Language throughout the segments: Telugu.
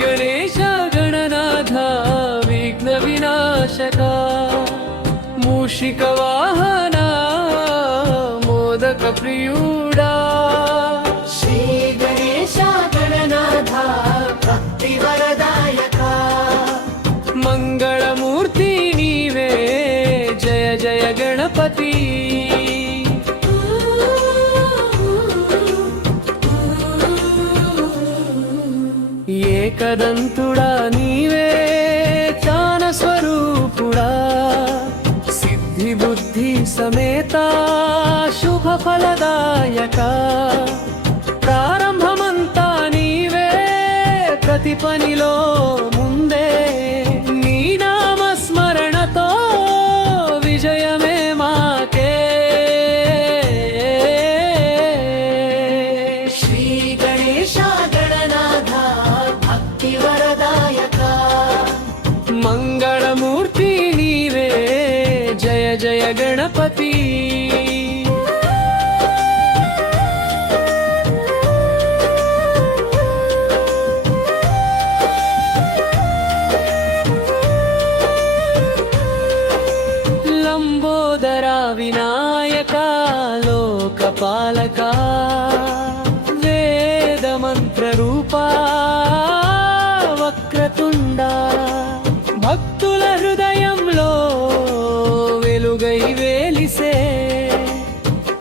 गणेश गणनाथ विघ्न विनाशका मूषिक वाहना मोदक प्रियुडा श्री गणेश गणनाथ भक्ति वरदायका मंगलमूर्ति नीवे जय जय गणपति ఏకదంతుడా నీవే జ్ఞాన స్వరూపుడా సిద్ధి బుద్ధి సమేత శుభ ఫలదాయక ప్రారంభమంతా నీవే ప్రతి పనిలో ముందే నీ నామస్మరణతో విజయమే మాకే శ్రీ గణేశ గణనాథ భక్తి వరదాయకా మంగళమూర్తి నీవే జయ జయ గణపతి లంబోదరా వినాయక లోకపాలకా వేద మంత్ర రూపా వక్రతుండా భక్తుల హృదయంలో వెలుగై వేలిసే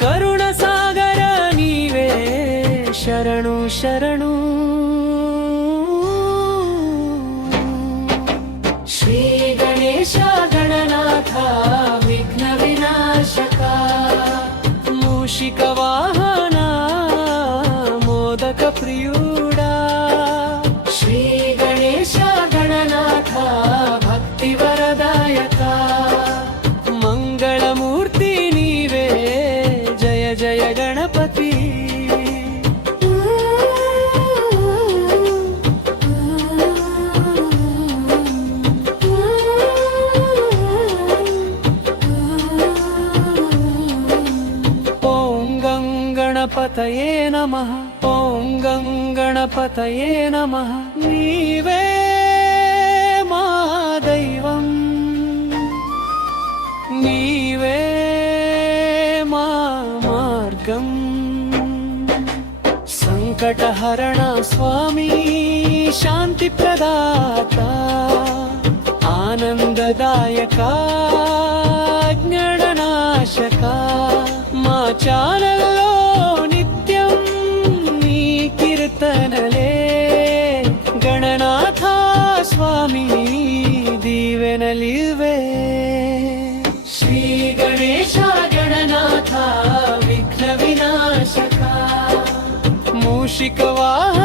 కరుణ సాగర నీవే శరణు శరణు శ్రీ గణేశ గణనాథ విఘ్న వినాశకా మూషిక వాహన మోదక ప్రియుడా శ్రీ గణేశ గణనాథ భక్తి వరదాయకా మంగళమూర్తి నీవే జయ జయ గణపతి గణపతయే నమః ఓం గం గణపతయే నమః నీవే మా దైవం నీవే మా మార్గం సంకటహరణ స్వామి శాంతి ప్రదాత ఆనందదాయక జ్ఞాననాశక మా ఛానల్లో నిత్యం నీ కీర్తనలే గణనాథ స్వామి దీవెనలివే శ్రీ గణేశ గణనాథ విఘ్న వినాశకా మూషిక వాహన